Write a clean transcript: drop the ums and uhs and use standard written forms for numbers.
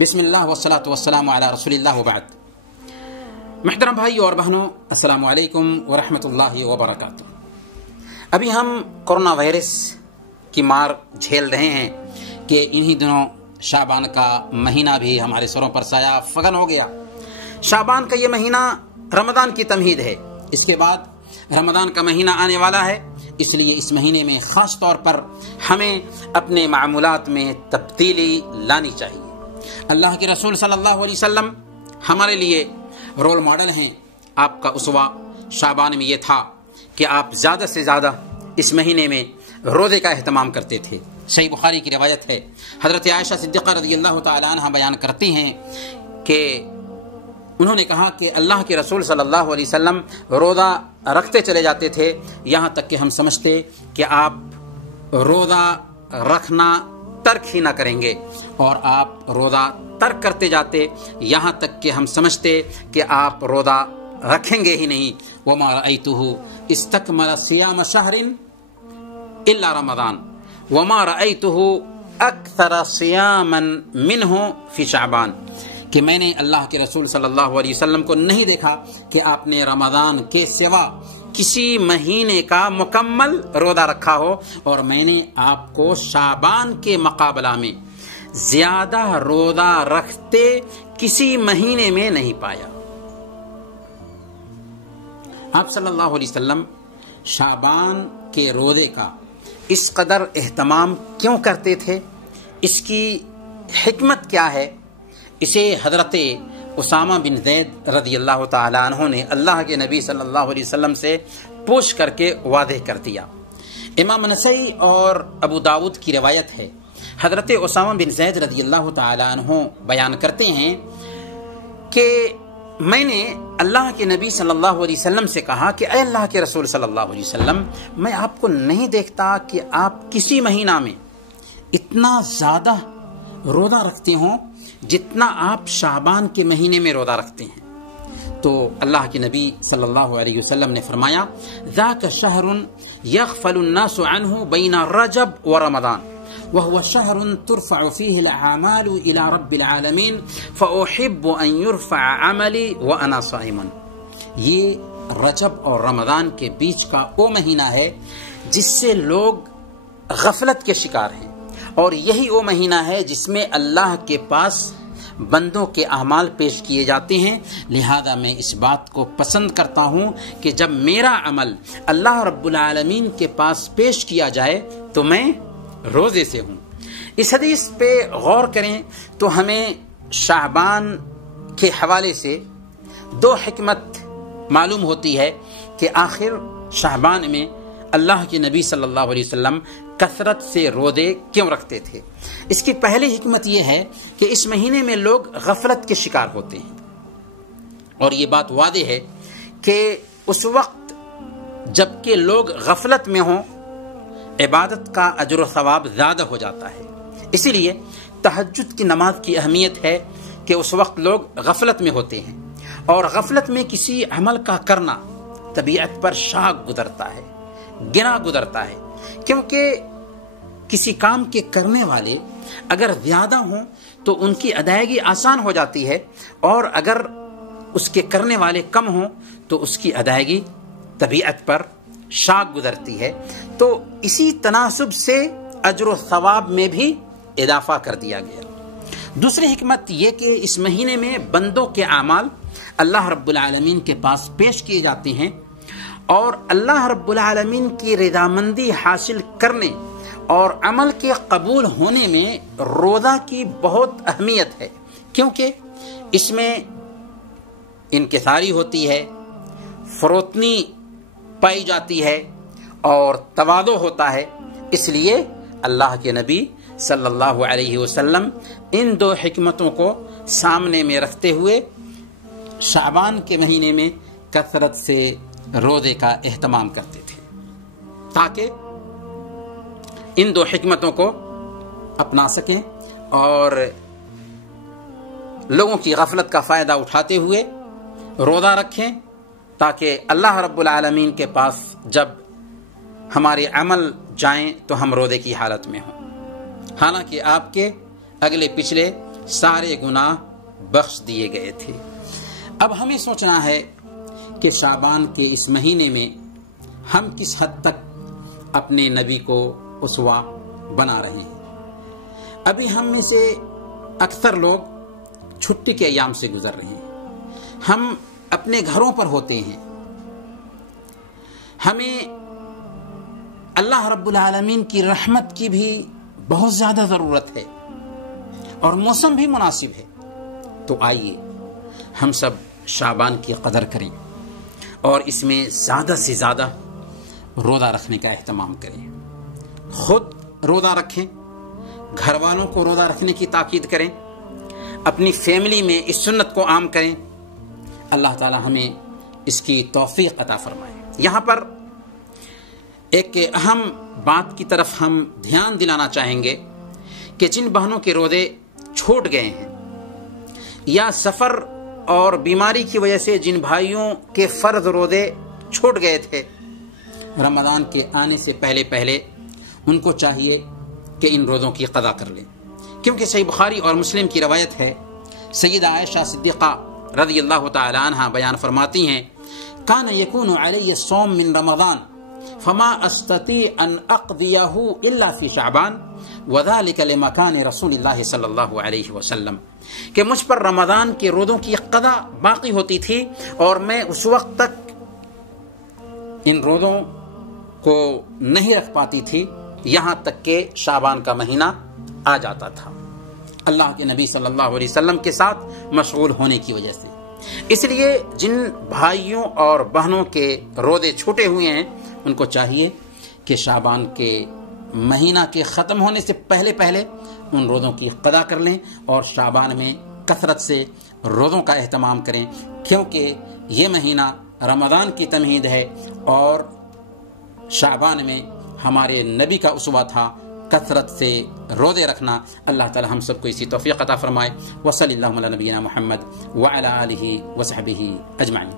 बिस्मिल्लाह वस्सलातु वस्सलामु अला रसूलिल्लाह व बाद। मुहतरम भाइयों और बहनों, अस्सलामु अलैकुम व रहमतुल्लाहि व बरकातुहू। अभी हम कोरोना वायरस की मार झेल रहे हैं कि इन्हीं दिनों शाबान का महीना भी हमारे सरों पर साया फगन हो गया। शाबान का ये महीना रमज़ान की तमहीद है। इसके बाद रमज़ान का महीना आने वाला है, इसलिए इस महीने में ख़ास तौर पर हमें अपने मामूलात में तब्दीली लानी चाहिए। अल्लाह के रसूल सल्लल्लाहु अलैहि वसल्लम हमारे लिए रोल मॉडल हैं। आपका उसवा शाबान में ये था कि आप ज़्यादा से ज़्यादा इस महीने में रोज़े का एहतमाम करते थे। सही बुखारी की रिवायत है, हज़रत आयशा सिद्दीक़ा रज़ियल्लाहु ताला अन्हा बयान करती हैं कि उन्होंने कहा कि अल्लाह के रसूल सल्लल्लाहु अलैहि वसल्लम रोज़ा रखते चले जाते थे, यहाँ तक कि हम समझते कि आप रोज़ा रखना तर्क ही ना करेंगे, और आप रोज़ा तर्क करते जाते, यहाँ तक कि हम समझते कि आप रोज़ा रखेंगे ही नहीं। वमा रअयतुहु इस्तकमल सियाम शहरिन इल्ला रमज़ान वमा रअयतुहु अक्सर सियामन मिन्हु फी शाबान, कि मैंने अल्लाह के रसूल सल्लल्लाहु अलैहि वसल्लम को नहीं देखा कि आपने रमज़ान के सिवा किसी महीने का मुकम्मल रोज़ा रखा हो, और मैंने आपको शाबान के मुकाबला में ज़्यादा रोज़ा रखते किसी महीने में नहीं पाया। आप सल्लल्लाहु अलैहि वसल्लम शाबान के रोज़े का इस कदर एहतमाम क्यों करते थे, इसकी हिकमत क्या है, इसे हज़रत उसामा बिन ज़ैद रज़ियल्लाहु ताला अन्हु ने अल्लाह के नबी सल्लल्लाहु अलैहि वसल्लम से पूछ करके वाज़ेह कर दिया। इमाम नसई और अबू दाऊद की रिवायत है, हज़रत उसामा बिन ज़ैद रज़ियल्लाहु ताला अन्हु बयान करते हैं कि मैंने अल्लाह के नबी सल्लल्लाहु अलैहि वसल्लम से कहा कि अय अल्लाह के रसूल सल्लल्लाहु अलैहि वसल्लम, मैं आपको नहीं देखता कि आप किसी महीना में इतना ज़्यादा रोज़ा रखते हों जितना आप शाबान के महीने में रोज़ा रखते हैं। तो अल्लाह के नबी सल्लल्लाहु अलैहि वसल्लम ने फरमाया, ज़ाक शहरुन यग़फ़लुन नासु अन्हु बैना रजब व रमज़ान व हुवा शहरुन तुरफ़अु फ़ीहिल आमालु इला रब्बिल आलमीन फ़उहिब्बु अन युरफ़अ अमली व अना साइमुन। ये रजब और रमज़ान के बीच का वो महीना है जिससे लोग गफलत के शिकार हैं, और यही वो महीना है जिसमें अल्लाह के पास बंदों के अमाल पेश किए जाते हैं। लिहाजा मैं इस बात को पसंद करता हूँ कि जब मेरा अमल अल्लाह रब्बुल आलमीन के पास पेश किया जाए तो मैं रोज़े से हूँ। इस हदीस पे गौर करें तो हमें शाबान के हवाले से दो हिकमत मालूम होती है कि आखिर शाबान में अल्लाह के नबी सल्लल्लाहु अलैहि वसल्लम कसरत से रोज़े क्यों रखते थे। इसकी पहली हिकमत यह है कि इस महीने में लोग गफलत के शिकार होते हैं, और ये बात वादे है कि उस वक्त जबकि लोग गफलत में हों, इबादत का अजर सवाब ज़्यादा हो जाता है। इसीलिए तहज्जुद की नमाज की अहमियत है कि उस वक्त लोग गफलत में होते हैं, और गफलत में किसी अमल का करना तबीयत पर शाक गुजरता है, गिना गुजरता है, क्योंकि किसी काम के करने वाले अगर ज़्यादा हों तो उनकी अदायगी आसान हो जाती है, और अगर उसके करने वाले कम हों तो उसकी अदायगी तबीयत पर शाक गुजरती है। तो इसी तनासुब से अजर सवाब में भी इजाफा कर दिया गया। दूसरी हिकमत ये कि इस महीने में बंदों के आमाल अल्लाह रब्बुल आलमीन के पास पेश किए जाते हैं, और अल्लाह रब्बुल आलमीन की रज़ामंदी हासिल करने और अमल के कबूल होने में रोज़ा की बहुत अहमियत है, क्योंकि इसमें इनकिसारी होती है, फ़रोतनी पाई जाती है और तवाज़ो होता है। इसलिए अल्लाह के नबी सल्लल्लाहु अलैहि वसल्लम इन दो हिकमतों को सामने में रखते हुए शाबान के महीने में कसरत से रोज़े का एहतमाम करते थे, ताकि इन दो हिकमतों को अपना सकें और लोगों की गफलत का फ़ायदा उठाते हुए रोज़ा रखें, ताकि अल्लाह रब्बुल आलमीन के पास जब हमारे अमल जाएं तो हम रोज़े की हालत में हों। हालांकि आपके अगले पिछले سارے گناہ بخش دیے گئے تھے۔ اب ہمیں سوچنا ہے کہ شعبان کے اس مہینے میں ہم کس حد تک اپنے نبی کو اسوہ بنا رہے ہیں۔ ابھی ہم میں سے اکثر لوگ چھٹی کے ایام سے گزر رہے ہیں، ہم اپنے گھروں پر ہوتے ہیں، ہمیں اللہ رب العالمین کی رحمت کی بھی بہت زیادہ ضرورت ہے اور موسم بھی مناسب ہے۔ تو آئیے ہم سب شعبان کی قدر کریں اور اس میں زیادہ سے زیادہ روزہ رکھنے کا اہتمام کریں، خود روزہ رکھیں، گھر والوں کو روزہ رکھنے کی تاکید کریں، اپنی فیملی میں اس سنت کو عام کریں۔ اللہ تعالی ہمیں اس کی توفیق عطا فرمائے۔ یہاں پر ایک اہم بات کی طرف ہم دھیان دلانا چاہیں گے کہ جن بہنوں کے روزے چھوٹ گئے ہیں یا سفر اور بیماری کی وجہ سے جن بھائیوں کے فرض روزے چھوٹ گئے تھے، رمضان کے آنے سے پہلے پہلے ان کو چاہیے کہ ان روزوں کی قضا کر لیں، کیونکہ صحیح بخاری اور مسلم کی روایت ہے، سیدہ عائشہ صدیقہ رضی اللہ تعالی عنہا بیان فرماتی ہیں، کان یکون علی الصوم من رمضان فما استطیع ان اقضیہ الا فی شعبان وذلک لمکان رسول اللہ صلی اللہ علیہ وسلم، کہ مجھ پر رمضان کے روزوں کی قضا باقی ہوتی تھی اور میں اس وقت تک ان روزوں کو نہیں رکھ پاتی تھی یہاں تک کہ شعبان کا مہینہ آ جاتا تھا، اللہ کے نبی صلی اللہ علیہ وسلم کے ساتھ مشغول ہونے کی وجہ سے۔ اس لیے جن بھائیوں اور بہنوں کے روزے چھوٹے ہوئے ہیں ان کو چاہیے کہ شعبان کے مہینہ کے ختم ہونے سے پہلے پہلے ان روزوں کی قضا کر لیں اور شعبان میں کثرت سے روزوں کا اہتمام کریں، کیونکہ یہ مہینہ رمضان کی تمہید ہے اور شعبان میں ہمارے نبی کا اسوہ تھا کثرت سے روزے رکھنا۔ اللہ تعالی ہم سب کو اسی توفیق عطا فرمائے۔ وصلی اللہ علی نبینا محمد وعلی آلہ وصحبہ اجمعین۔